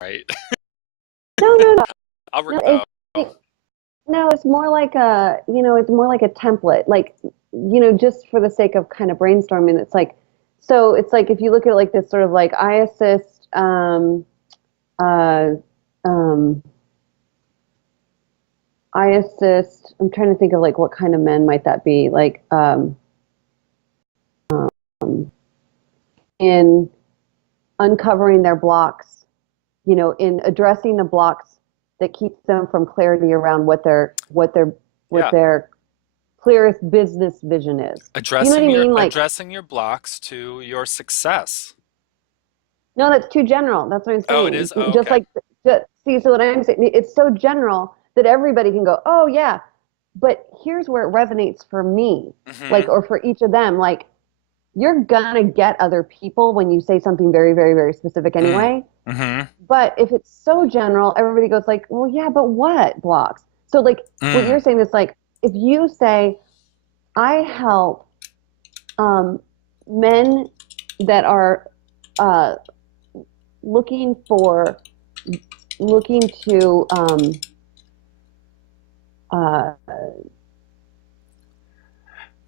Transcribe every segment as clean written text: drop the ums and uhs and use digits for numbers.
right? No, no, no, no. Oh, No, it's more like a, it's more like a template. Like, just for the sake of kind of brainstorming, it's like, so it's like if you look at it like this, sort of like I assist, uh, um, I assist. I'm trying to think of like what kind of men might that be? Like, in uncovering their blocks, in addressing the blocks that keeps them from clarity around what yeah. their clearest business vision is. Do you know what I mean? Like, Addressing your blocks to your success. no, that's too general. That's what I'm Oh, it saying. is. Oh, Just okay. like, see, so what I'm saying, it's so general that everybody can go, oh yeah, but here's where it resonates for me, like, Mm-hmm. or for each of them. Like, you're gonna get other people when you say something very, very, very specific Mm. anyway. Mm-hmm. But if it's so general, everybody goes like, well, yeah, but what blocks? So like what Mm. you're saying is like, if you say, I help men that are uh, looking for looking to uh,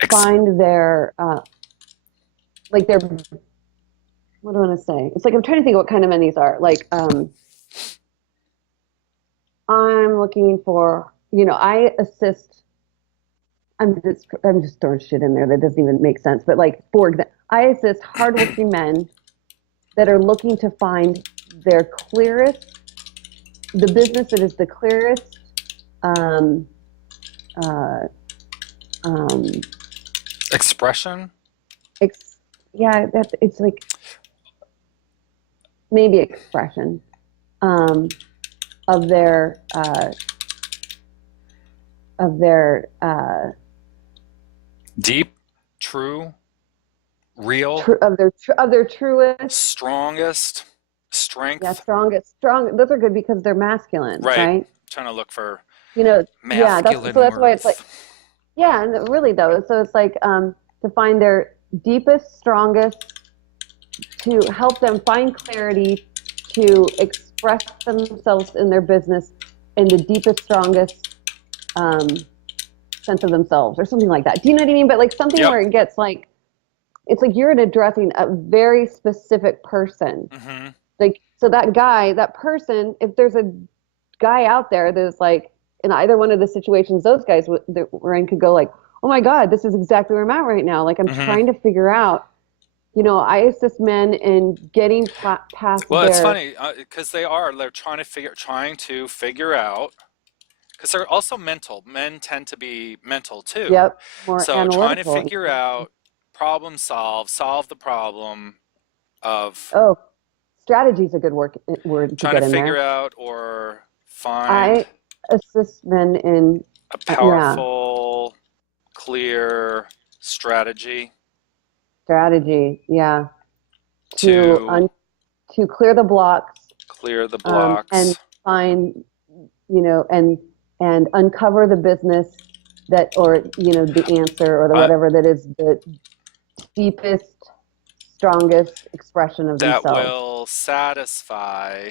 Ex- find their like their what do I want to say? It's like I'm trying to think of what kind of men these are. Like I'm looking for, I assist. I'm just throwing shit in there that doesn't even make sense. But like for example, I assist hardworking men that are looking to find their clearest, the business that is the clearest, um, uh, um, Expression. ex- yeah, it's like maybe expression um, of their Deep, true, real, of their truest, strongest, yeah, strength. strongest, strong. Those are good because they're masculine, Right. right? Trying to look for Yeah, masculine that's why it's like, words. yeah, and really though, so it's like to find their deepest, strongest, to help them find clarity to express themselves in their business in the deepest, strongest um, sense of themselves, or something like that. Do you know what I mean? But like something Yep. where it gets like, it's like you're addressing a very specific person. Mm-hmm. Like, so that guy, that person, if there's a guy out there that's like, in either one of the situations those guys were in could go like, oh my God, this is exactly where I'm at right now. Like, I'm Mm-hmm. trying to figure out, I assist men in getting past Well, it's their, funny because they're trying to figure out because they're also mental. Men tend to be mental too. yep, more So trying to analytical. figure out, solve the problem of Oh, strategy is a good word to trying to get in figure there. out or find I assist men in, a yeah, powerful, clear strategy strategy, yeah, to to to clear the blocks clear the and blocks. find, and uncover the business that, or the answer or the Uh, whatever that is the deepest, strongest expression of that themselves. will satisfy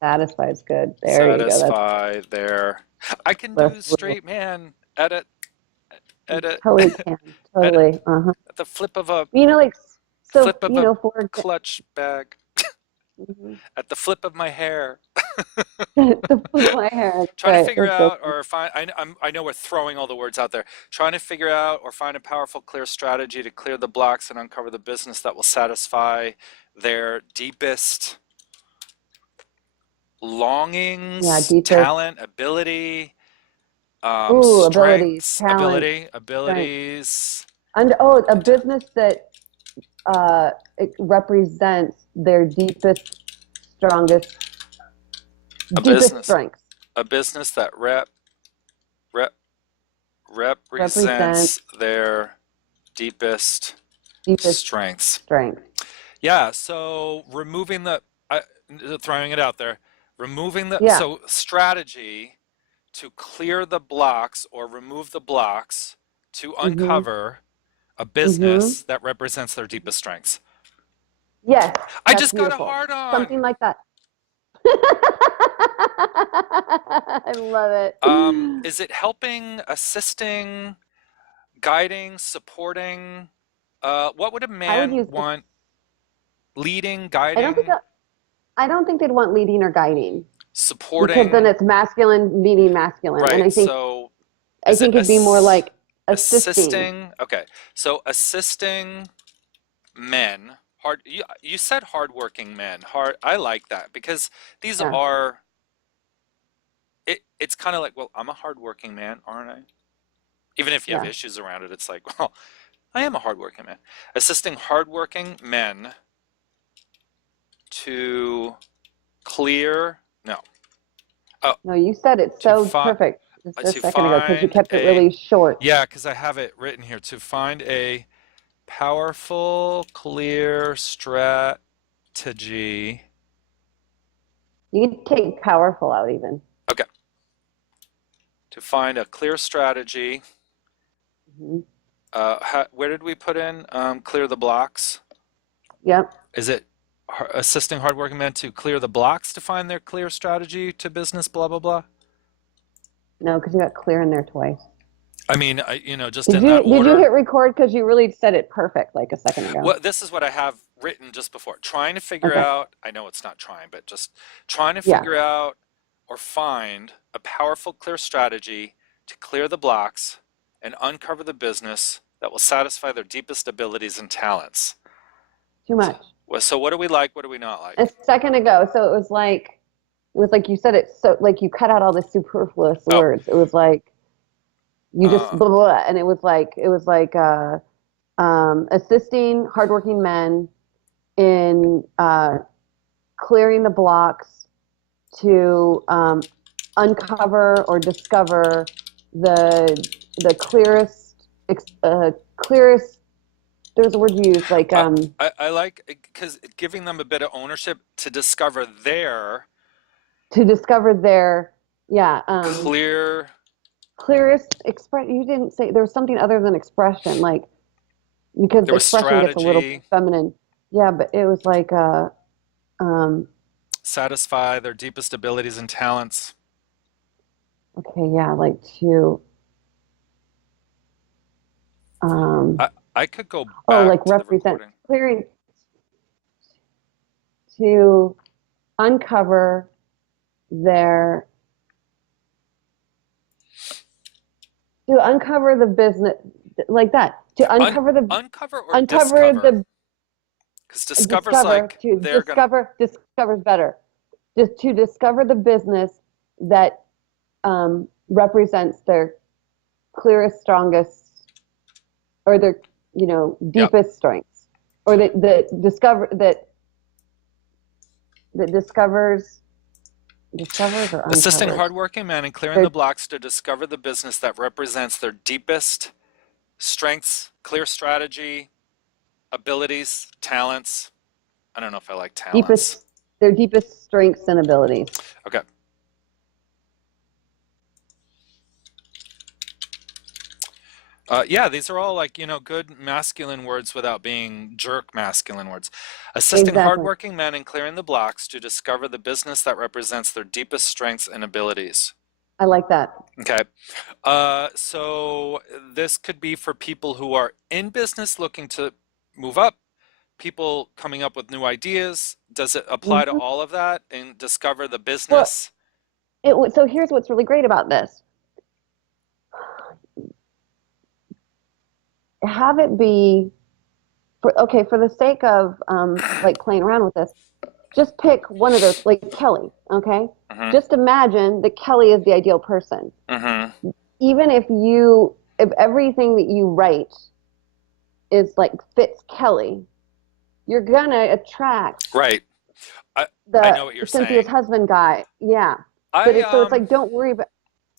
Satisfies good. There you go. That's satisfy their. I can that's do real. straight man edit Totally can. edit Totally. Uh huh. at the flip of a Like, so, flip of a for clutch bag example, at the flip of my hair. to flip my hair. That's Trying to right. figure That's so out funny. or find. I know we're throwing all the words out there. Trying to figure out or find a powerful, clear strategy to clear the blocks and uncover the business that will satisfy their deepest Yeah. longings, Deepest. talent, ability, Ooh, abilities, strengths, talent, strength. abilities. And oh, a business that it represents their A deepest business, strengths. a business that rep, Represents represents their deepest deepest strengths. strength. Yeah, so throwing it out there, Yeah. so strategy to clear the blocks or remove the blocks to Mm-hmm. uncover a Mm-hmm. business that represents their deepest strengths. Yes, I that's just got a beautiful. hard on. Something like that. I love it. Is it helping, assisting, guiding, supporting? What would a I would man use. want? Leading, I don't think. guiding, I don't think they'd want leading or guiding because then supporting, it's masculine meeting masculine, and right? So I is it think it'd be more like assisting. assisting? Okay. So assisting men, you said hardworking men. I like that because these Yeah, are it's kind of like, well, I'm a hardworking man, aren't I? Even if you have yeah. issues around it, it's like, well, I am a hardworking man. Assisting hardworking men to clear, no, oh, No, you said it to so find perfect just a to second ago because you find kept it a really short. yeah, because I have it written here to find a powerful, clear strategy. You can take powerful out even. Okay, to find a clear strategy. Hmm. Where did we put in clear the blocks? Yep. Is it assisting hardworking men to clear the blocks to find their clear strategy to business? Blah blah blah. No, because you got clear in there twice. I mean, just in that Did you order. hit record because you really said it perfect like a second ago? Well, this is what I have written just before. Trying to figure Okay. out, I know it's not trying, but just trying to Yeah. figure out or find a powerful, clear strategy to clear the blocks and uncover the business that will satisfy their deepest abilities and talents. Too So, much. so what do we like? What do we not A like? second ago, so it was like you said it so like you cut out all the superfluous Oh, words. It was like you just uh, blah, blah, blah, and it was like assisting hardworking men in clearing the blocks to uncover or discover the clearest. There's a word you use like I, I like because giving them a bit of ownership to discover their to discover their yeah clear, clearest express. You didn't say there was something other than expression, like because there was expression gets a little strategy, feminine. Yeah, but it was like um, satisfy their deepest abilities and talents. okay, yeah, like to um, I could go oh, like back to the represent recording. clearing to uncover their to uncover the business like that to Un uncover the uncover or uncover discover? the Because discover's discover like to they're gonna. discovers better just to discover the business that represents their clearest strongest or their Yep. deepest strengths or that discover that discovers or Assisting uncovers hardworking men in clearing their the blocks to discover the business that represents their deepest strengths, clear strategy, abilities, talents. I don't know if I like talents. deepest their deepest strengths and abilities. Okay. Yeah, these are all like, good masculine words without being jerk masculine words. Assisting Exactly. hardworking men in clearing the blocks to discover the business that represents their deepest strengths and abilities. I like that. Okay. So this could be for people who are in business looking to move up, people coming up with new ideas. Does it apply to Hmm. all of that and discover the Well, business? so here's what's really great about this. Have it be for the sake of like playing around with this, just pick one of those, like Kelly, okay? Mm-hmm. Just imagine that Kelly is the ideal person. Mm-hmm. Even if everything that you write is like fits Kelly, you're gonna attract Right. I the know what you're Cynthia's saying. husband guy. Yeah. But I it's like don't worry about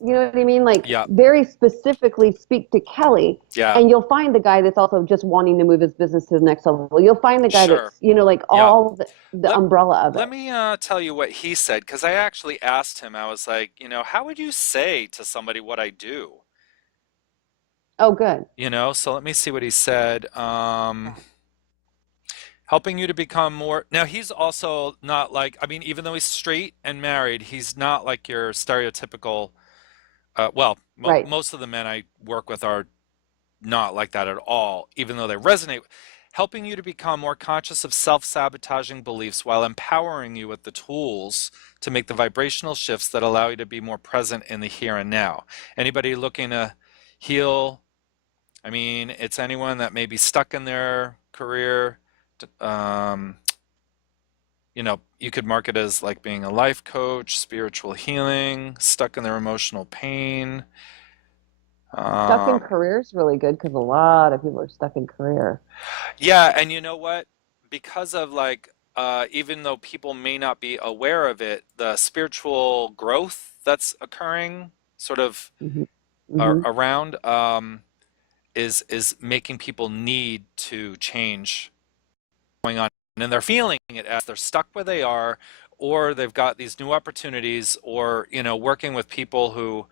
you know what I mean? Like yeah, very specifically speak to Kelly yeah, and you'll find the guy that's also just wanting to move his business to the next level. You'll find the guy sure. that's, like Yeah. all the Let umbrella of let it. me tell you what he said because I actually asked him. I was like, how would you say to somebody what I do? Oh, good. So let me see what he said. Yeah. Helping you to become more. Now, he's also not like, I mean, even though he's straight and married, he's not like your stereotypical, well, Right. most of the men I work with are not like that at all, even though they resonate. Helping you to become more conscious of self-sabotaging beliefs while empowering you with the tools to make the vibrational shifts that allow you to be more present in the here and now. Anybody looking to heal? I mean, it's anyone that may be stuck in their career. Um, you could mark it as like being a life coach, spiritual healing, stuck in their emotional pain. Stuck in Um, career is really good because a lot of people are stuck in career. yeah, and you know what? Because of like, even though people may not be aware of it, the spiritual growth that's occurring sort of Hmm. Hmm. around is making people need to change going on, and they're feeling it as they're stuck where they are, or they've got these new opportunities, or working with people who.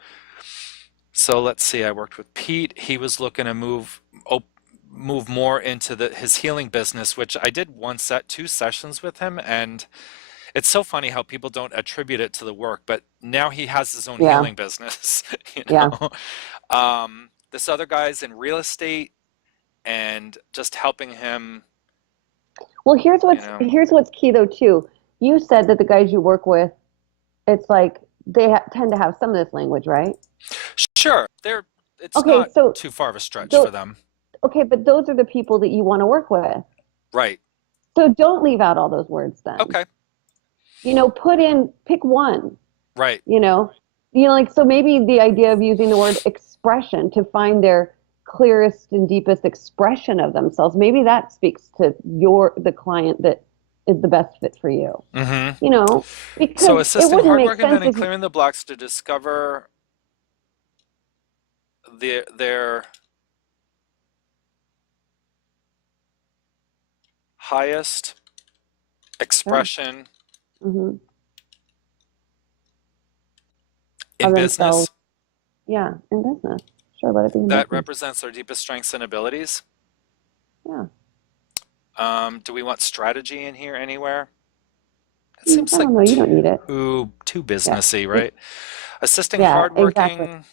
So let's see, I worked with Pete. He was looking to move more into his healing business, which I did two sessions with him, and it's so funny how people don't attribute it to the work, but now he has his own Yeah. healing business, you Yeah. know. This other guy's in real estate and just helping him, Well, you know. here's what's key though too. You said that the guys you work with, it's like they tend to have some of this language, right? Sure, it's Okay, not so too far of a stretch for tho- them. okay, but those are the people that you want to work with. Right. So don't leave out all those words then. Okay. Pick one, Right. you know. Like so maybe the idea of using the word expression to find their clearest and deepest expression of themselves, maybe that speaks to the client that is the best fit for you. Mm-hmm. You know, So because it assisting wouldn't make hardworking sense men in if you, clearing the blocks to discover their highest sure. expression Hmm. in Of themselves. business Yeah, in business. Sure, let it be in that business. represents their deepest strengths and abilities. Yeah. Do we want strategy in here anywhere? That I seems like don't know. You don't need it. too Yeah. businessy, It, right? Assisting yeah, exactly. hardworking.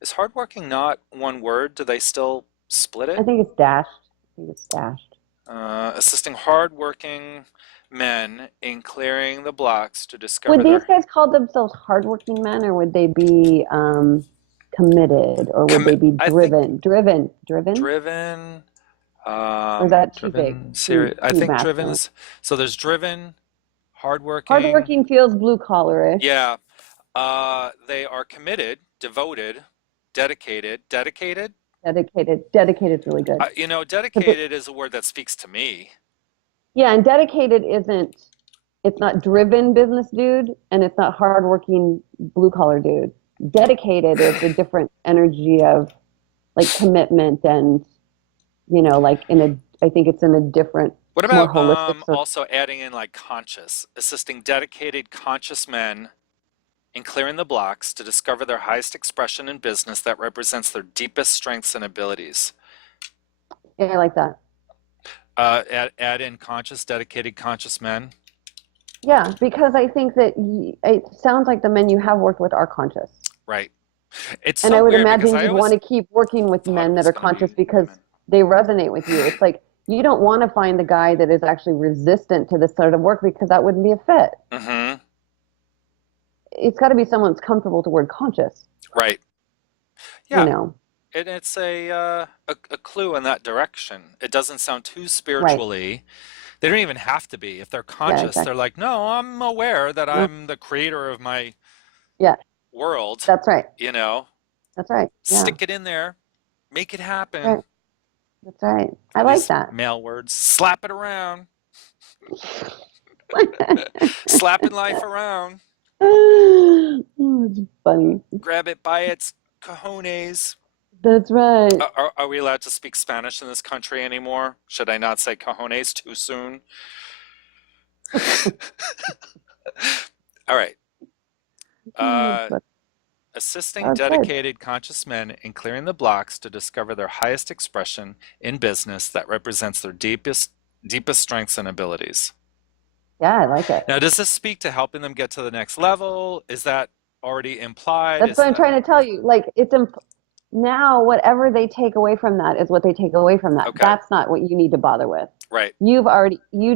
Is hardworking not one word? Do they still split I it? think it's dashed. I think it's dashed. Assisting hardworking men in clearing the blocks to discover Would these their guys call themselves hardworking men, or would they be committed, or would commit. they be I think driven, driven, or is that too big, driven, too serious. I too think driven masculine? is, so there's driven, hardworking. Hardworking feels blue collarish. Yeah, they are committed, devoted, dedicated. Dedicated? Dedicated is really good. Dedicated is a word that speaks to me. Yeah, and dedicated isn't. It's not driven business dude, and it's not hardworking blue collar dude. Dedicated is a different energy of like commitment and like in a. I think it's in a different, What more about holistic sort. also adding in like conscious, assisting dedicated, conscious men in clearing the blocks to discover their highest expression in business that represents their deepest strengths and abilities? Yeah, I like that. Add in conscious, dedicated, conscious men. Yeah, because I think that it sounds like the men you have worked with are conscious. Right. It's And so I would weird because imagine I you'd want always to keep working with thought it men that was are going to conscious be because women. they resonate with you. It's like you don't want to find the guy that is actually resistant to this sort of work because that wouldn't be a fit. Mm-hmm. It's got to be someone that's comfortable with the word conscious, Right. you Yeah. know. And it's a clue in that direction. It doesn't sound too Right. spiritually. They don't even have to be. If they're Yeah, conscious, they're exactly. like, no, I'm aware that No. I'm the creator of my Yeah, world. that's right. You know, That's right. Yeah. stick it in there, make it Right. happen. That's right. I All like these that. male words, slap it around, slapping life around, Oh, it's funny. grab it by its cojones. That's right. Are we allowed to speak Spanish in this country anymore? Should I not say cojones too soon? All right. Uh, But assisting that's good. dedicated conscious men in clearing the blocks to discover their highest expression in business that represents their deepest Deepest strengths and abilities. Yeah, I like it. Now, does this speak to helping them get to the next level? Is that already implied? That's Is what I'm that trying to tell you. Like, now whatever they take away from that is what they take away from that. okay? That's not what you need to bother with. Right, You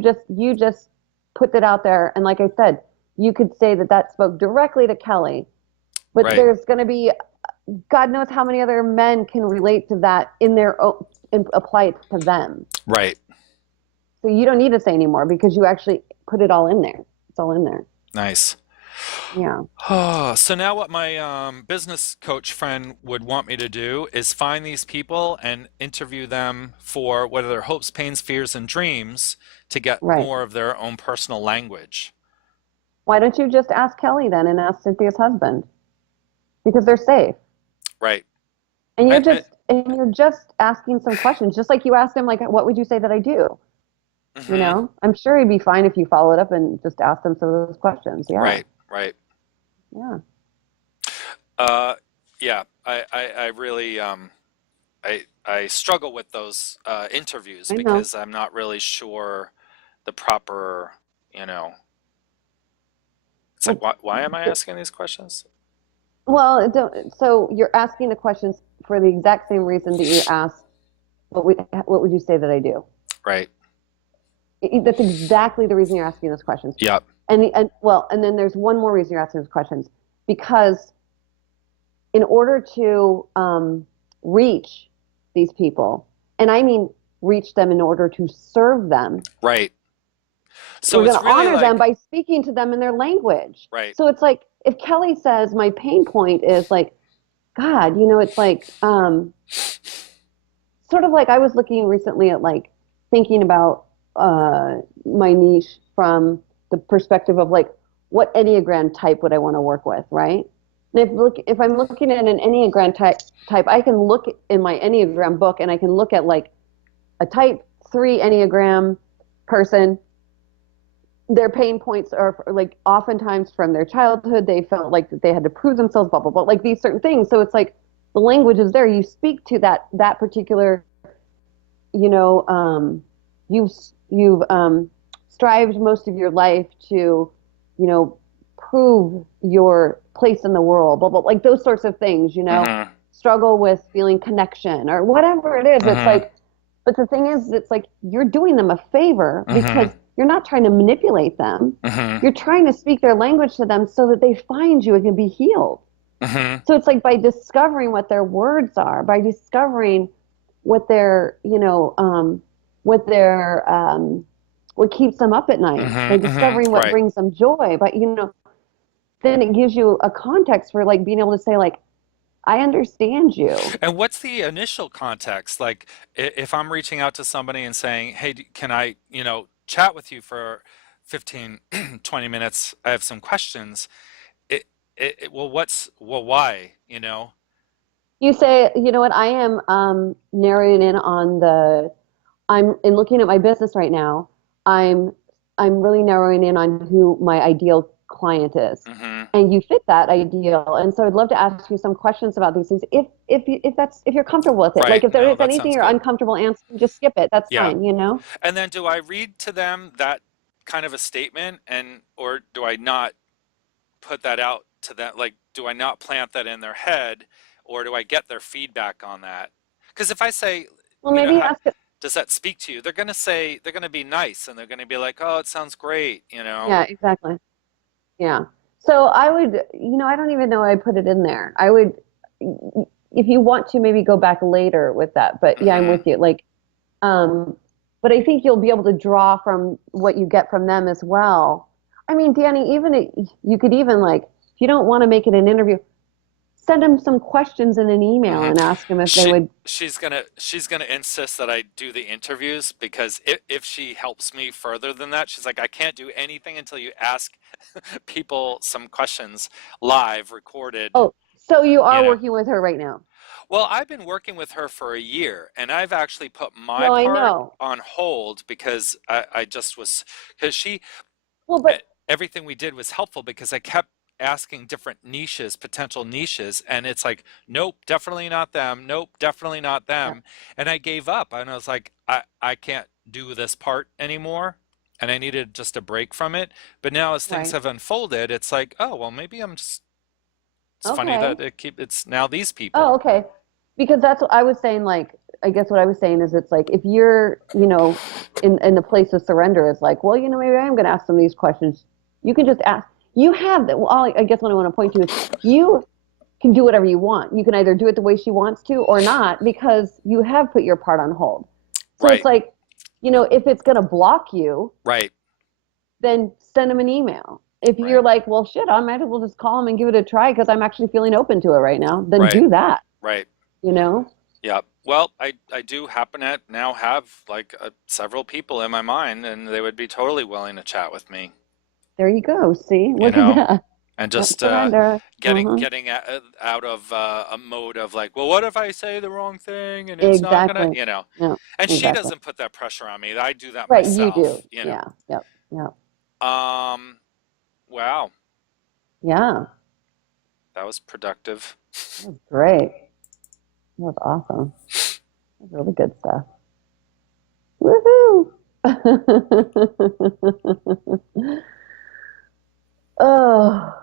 just put it out there, and like I said, you could say that that spoke directly to Kelly, but right, there's going to be God knows how many other men can relate to that in their own and apply it to them. right. So you don't need to say anymore because you actually put it all in there. It's all in there. Nice. Yeah. So now what my business coach friend would want me to do is find these people and interview them for what are their hopes, pains, fears, and dreams to get Right. more of their own personal language. Why don't you just ask Kelly then and ask Cynthia's husband? Because they're safe. Right. And I, you're just asking some questions, just like you asked him, like, what would you say that I do? You mhm. know, I'm sure he'd be fine if you followed up and just asked him some of those questions. Yeah. Right, right. Yeah. Uh, yeah, I really I struggle with those interviews I know. because I'm not really sure the proper, you know, it's like Well, why am I asking these questions? so you're asking the questions for the exact same reason that you asked, what would you say that I do? Right. That's exactly the reason you're asking those questions. Yep. And then there's one more reason you're asking those questions because in order to reach these people, and I mean reach them in order to serve them, Right. So we're going it's to really honor them like, by speaking to them in their language. right. So it's like if Kelly says my pain point is like, God, it's like sort of like I was looking recently at like thinking about my niche from the perspective of like what Enneagram type would I want to work with, right? And if I'm looking at an Enneagram type, I can look in my Enneagram book and I can look at like a type 3 Enneagram person. Their pain points are like oftentimes from their childhood. They felt like that they had to prove themselves, blah blah blah, like these certain things. So it's like the language is there. You speak to that particular, you know, you've strived most of your life to, prove your place in the world, blah blah, like those sorts of things. Mm-hmm. Struggle with feeling connection or whatever it is. It's Mm-hmm. like, but the thing is, it's like you're doing them a favor because Mm-hmm. you're not trying to manipulate them. Mm-hmm. You're trying to speak their language to them so that they find you and can be healed. Mm-hmm. So it's like by discovering what their words are, by discovering what their, what their, what keeps them up at night, by Mm-hmm. discovering Mm-hmm. what Right. brings them joy, but then it gives you a context for like being able to say like, I understand you. And what's the initial context? Like, if I'm reaching out to somebody and saying, "Hey, can I, chat with you for 15, 20 minutes? I have some questions." Well, why? You say, you know what, I am narrowing in on I'm in looking at my business right now. I'm I'm really narrowing in on who my ideal client is, Mm-hmm. and you fit that ideal. And so I'd love to ask you some questions about these things, if you're comfortable with it. Like Right. if there No, is that anything sounds you're good. uncomfortable answering, just skip it. That's Yeah. fine. And then do I read to them that kind of a statement or do I not put that out to them? Like, do I not plant that in their head or do I get their feedback on that? Because if I say, Well, maybe how ask it. does that speak to you? They're going to be nice and they're going to be like, oh, it sounds great. Yeah, exactly. Yeah. So I would, I don't even know I put it in there. I would, if you want to, maybe go back later with that. But yeah, I'm Mm-hmm. with you. Like, um, but I think you'll be able to draw from what you get from them as well. I mean, Danny, you could even like, if you don't want to make it an interview, send them some questions in an email Mm-hmm. and ask them if they She would. she's gonna insist that I do the interviews because if she helps me further than that, she's like, I can't do anything until you ask people some questions live, recorded, Oh, so you you are know. working with her right now? Well, I've been working with her for a year, and I've actually put my No, I part know. on hold because I just was because Well, but everything we did was helpful because I kept asking different niches, potential niches, and it's like, nope, definitely not them. Nope, definitely not yeah, them. And I gave up, and I was like, I can't do this part anymore, and I needed just a break from it. But now as things Right. have unfolded, it's like, oh, well, maybe it's funny Okay. that it's now these Oh, people. okay. Because that's what I was saying. Like, I guess what I was saying is, it's like if you're, in the place of surrender, is like, well, maybe I am going to ask some of these questions. You can just ask. You have that. Well, I guess what I want to point to is you can do whatever you want. You can either do it the way she wants to or not, because you have put your part on hold. So it's Right, like, if it's going to block you, right, then send them an email. If you're right, like, well, shit, I might as well just call them and give it a try because I'm actually feeling open to it right now, then right, do that, right. you know? Yeah. Well, I do happen to now have like several people in my mind, and they would be totally willing to chat with me, There you go. See, you look at know, that. and Yep, just surrender. getting out of a mode of like, well, what if I say the wrong thing and it's not gonna, Exactly. Yeah, and she exactly. doesn't put that pressure on me. I do that Right, you do. myself. Yeah, yep, yep. Um, wow, Yeah, that was productive. that was great. That was awesome. That was really good stuff. Woohoo! Oh,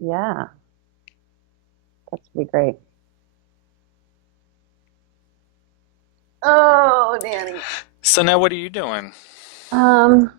yeah, that's be great. Oh, Danny. So now what are you doing? Um,